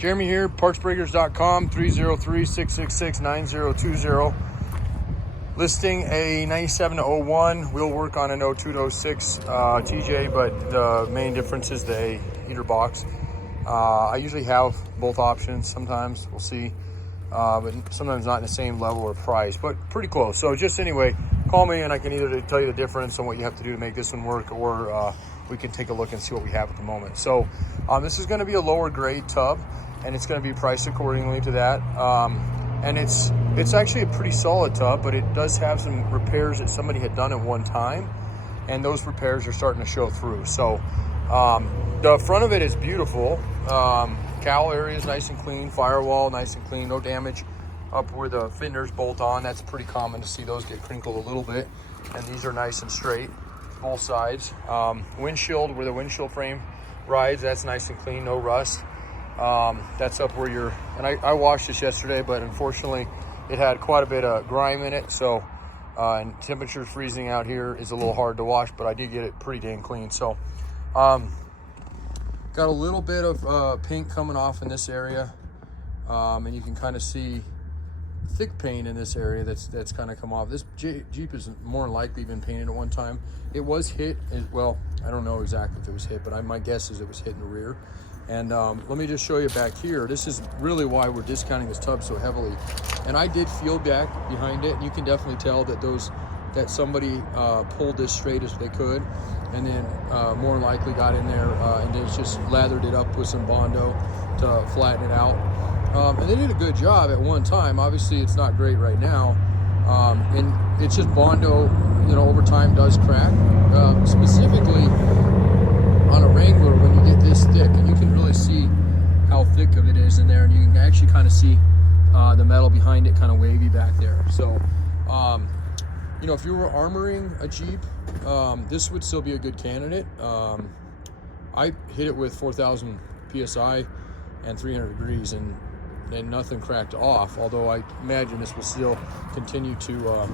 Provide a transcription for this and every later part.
Jeremy here, partsbreakers.com, 303-666-9020. Listing a 97-01. We'll work on an 02-06 TJ, but the main difference is the heater box. I usually have both options. Sometimes we'll see, but sometimes not in the same level or price, but pretty close. So just anyway, call me and I can either tell you the difference on what you have to do to make this one work, or we can take a look and see what we have at the moment. So this is going to be a lower grade tub, and it's going to be priced accordingly to that. And it's actually a pretty solid tub, but it does have some repairs that somebody had done at one time, and those repairs are starting to show through. So the front of it is beautiful. Cowl area is nice and clean, firewall nice and clean, no damage up where the fenders bolt on. That's pretty common to see those get crinkled a little bit, and these are nice and straight, both sides. Windshield, where the windshield frame rides, that's nice and clean, no rust. That's up where you're, and I washed this yesterday, but unfortunately it had quite a bit of grime in it. So, and temperature freezing out here is a little hard to wash, but I did get it pretty dang clean. So, got a little bit of paint coming off in this area. And you can kind of see thick paint in this area that's kind of come off. This Jeep is more than likely been painted at one time. It was hit, well, I don't know exactly if it was hit, but my guess is it was hit in the rear. And let me just show you back here. This is really why we're discounting this tub so heavily. And I did feel back behind it, and you can definitely tell that somebody pulled this straight as they could, and then more than likely got in there and then just lathered it up with some Bondo to flatten it out. And they did a good job at one time. Obviously, it's not great right now. And it's just Bondo, over time does crack. Specifically on a Wrangler, when you get this thick, and you can really see how thick of it is in there, and you can actually kind of see the metal behind it kind of wavy back there. So, if you were armoring a Jeep, this would still be a good candidate. I hit it with 4,000 PSI and 300 degrees, and nothing cracked off, although I imagine this will still continue to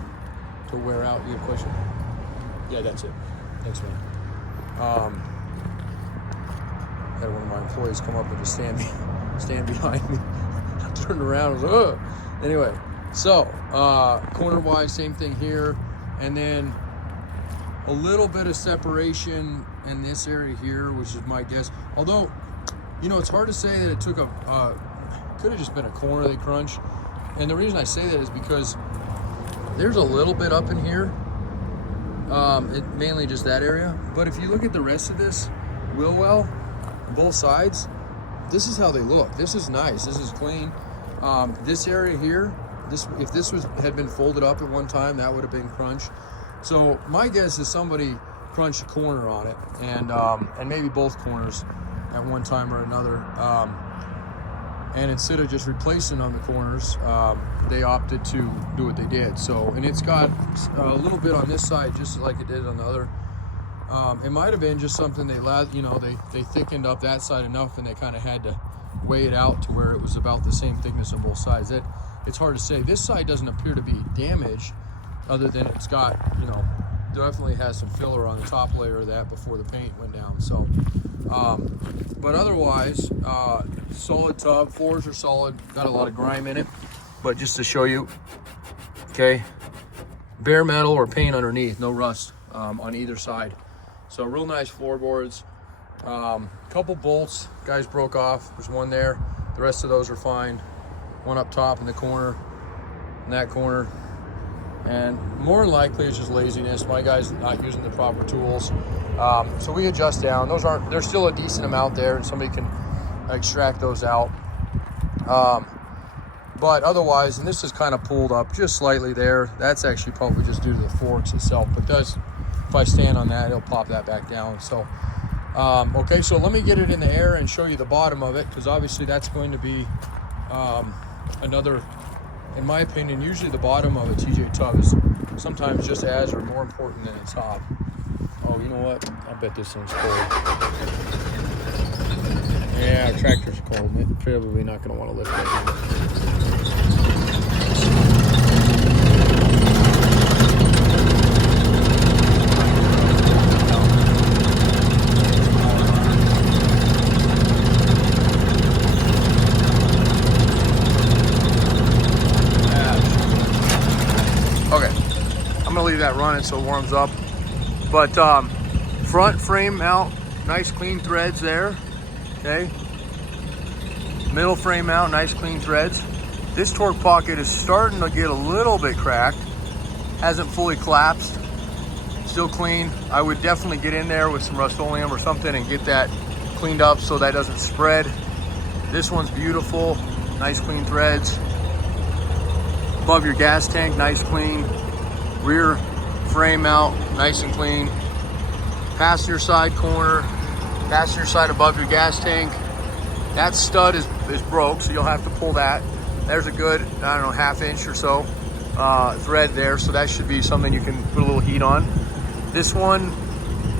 wear out. You have a question? Yeah, that's it. Thanks, man. Had one of my employees come up and just stand behind me. I turned around and was like, ugh. Anyway, so corner wise, same thing here, and then a little bit of separation in this area here, which is my guess. Although, it's hard to say that it took could have just been a corner they crunched. And the reason I say that is because there's a little bit up in here, mainly just that area. But if you look at the rest of this wheel well, both sides, this is how they look. This is nice. This is clean. This area here, if this had been folded up at one time, that would have been crunched. So my guess is somebody crunched a corner on it, and maybe both corners at one time or another. And instead of just replacing on the corners, they opted to do what they did. So, and it's got a little bit on this side, just like it did on the other. It might have been just something they thickened up that side enough, and they kind of had to weigh it out to where it was about the same thickness on both sides. It's hard to say. This side doesn't appear to be damaged, other than it's got, definitely has some filler on the top layer of that before the paint went down. So, but otherwise, solid tub. Floors are solid. Got a lot of grime in it, but just to show you, okay, bare metal or paint underneath, no rust on either side. So real nice floorboards. Couple bolts, guys broke off. There's one there. The rest of those are fine. One up top in the corner, in that corner. And more than likely it's just laziness. My guy's not using the proper tools. So we adjust down. There's still a decent amount there, and somebody can extract those out. But otherwise, and this is kind of pulled up just slightly there. That's actually probably just due to the forks itself. But if I stand on that, it'll pop that back down. So, okay, so let me get it in the air and show you the bottom of it, because obviously that's going to be another, in my opinion, usually the bottom of a TJ tub is sometimes just as or more important than its top. Oh, you know what? I bet this thing's cold. Yeah, tractor's cold. They're probably not going to want to lift it. leave that running so it warms up. But front frame mount, nice clean threads there, okay? Middle frame mount, nice clean threads. This torque pocket is starting to get a little bit cracked. Hasn't fully collapsed, still clean. I would definitely get in there with some Rust-Oleum or something and get that cleaned up so that doesn't spread. This one's beautiful, nice clean threads. Above your gas tank, nice clean. Rear frame mount, nice and clean. Passenger side corner, passenger side above your gas tank. That stud is broke, so you'll have to pull that. There's a good, I don't know, ½ inch or so thread there, so that should be something you can put a little heat on. This one,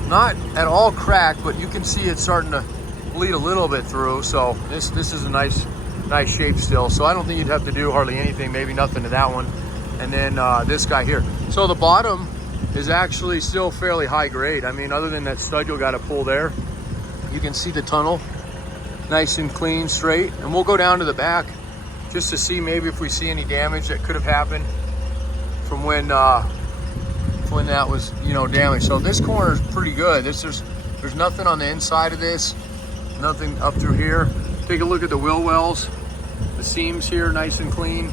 not at all cracked, but you can see it's starting to bleed a little bit through, so this is a nice shape still. So I don't think you'd have to do hardly anything, maybe nothing to that one. And then this guy here. So the bottom is actually still fairly high grade. I mean, other than that stud you'll got to pull there, you can see the tunnel nice and clean, straight. And we'll go down to the back just to see maybe if we see any damage that could have happened from when that was, you know, damaged. So this corner is pretty good. There's nothing on the inside of this, nothing up through here. Take a look at the wheel wells, the seams here, nice and clean.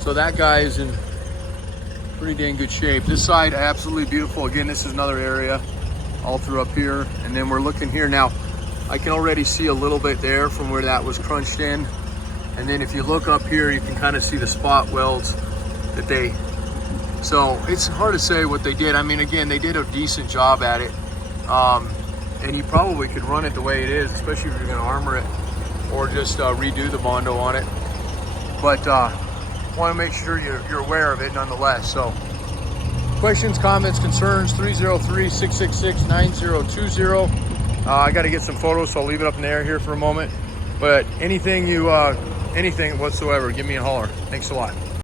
So that guy is in pretty dang good shape. This side, absolutely beautiful. Again, this is another area all through up here. And then we're looking here now. I can already see a little bit there from where that was crunched in. And then if you look up here, you can kind of see the spot welds that they, so it's hard to say what they did. I mean, again, they did a decent job at it. And you probably could run it the way it is, especially if you're gonna armor it or just redo the Bondo on it. But wanna make sure you're aware of it nonetheless. So questions, comments, concerns, 303-666-9020. I got to get some photos, so I'll leave it up in the air here for a moment. But anything whatsoever, give me a holler. Thanks a lot.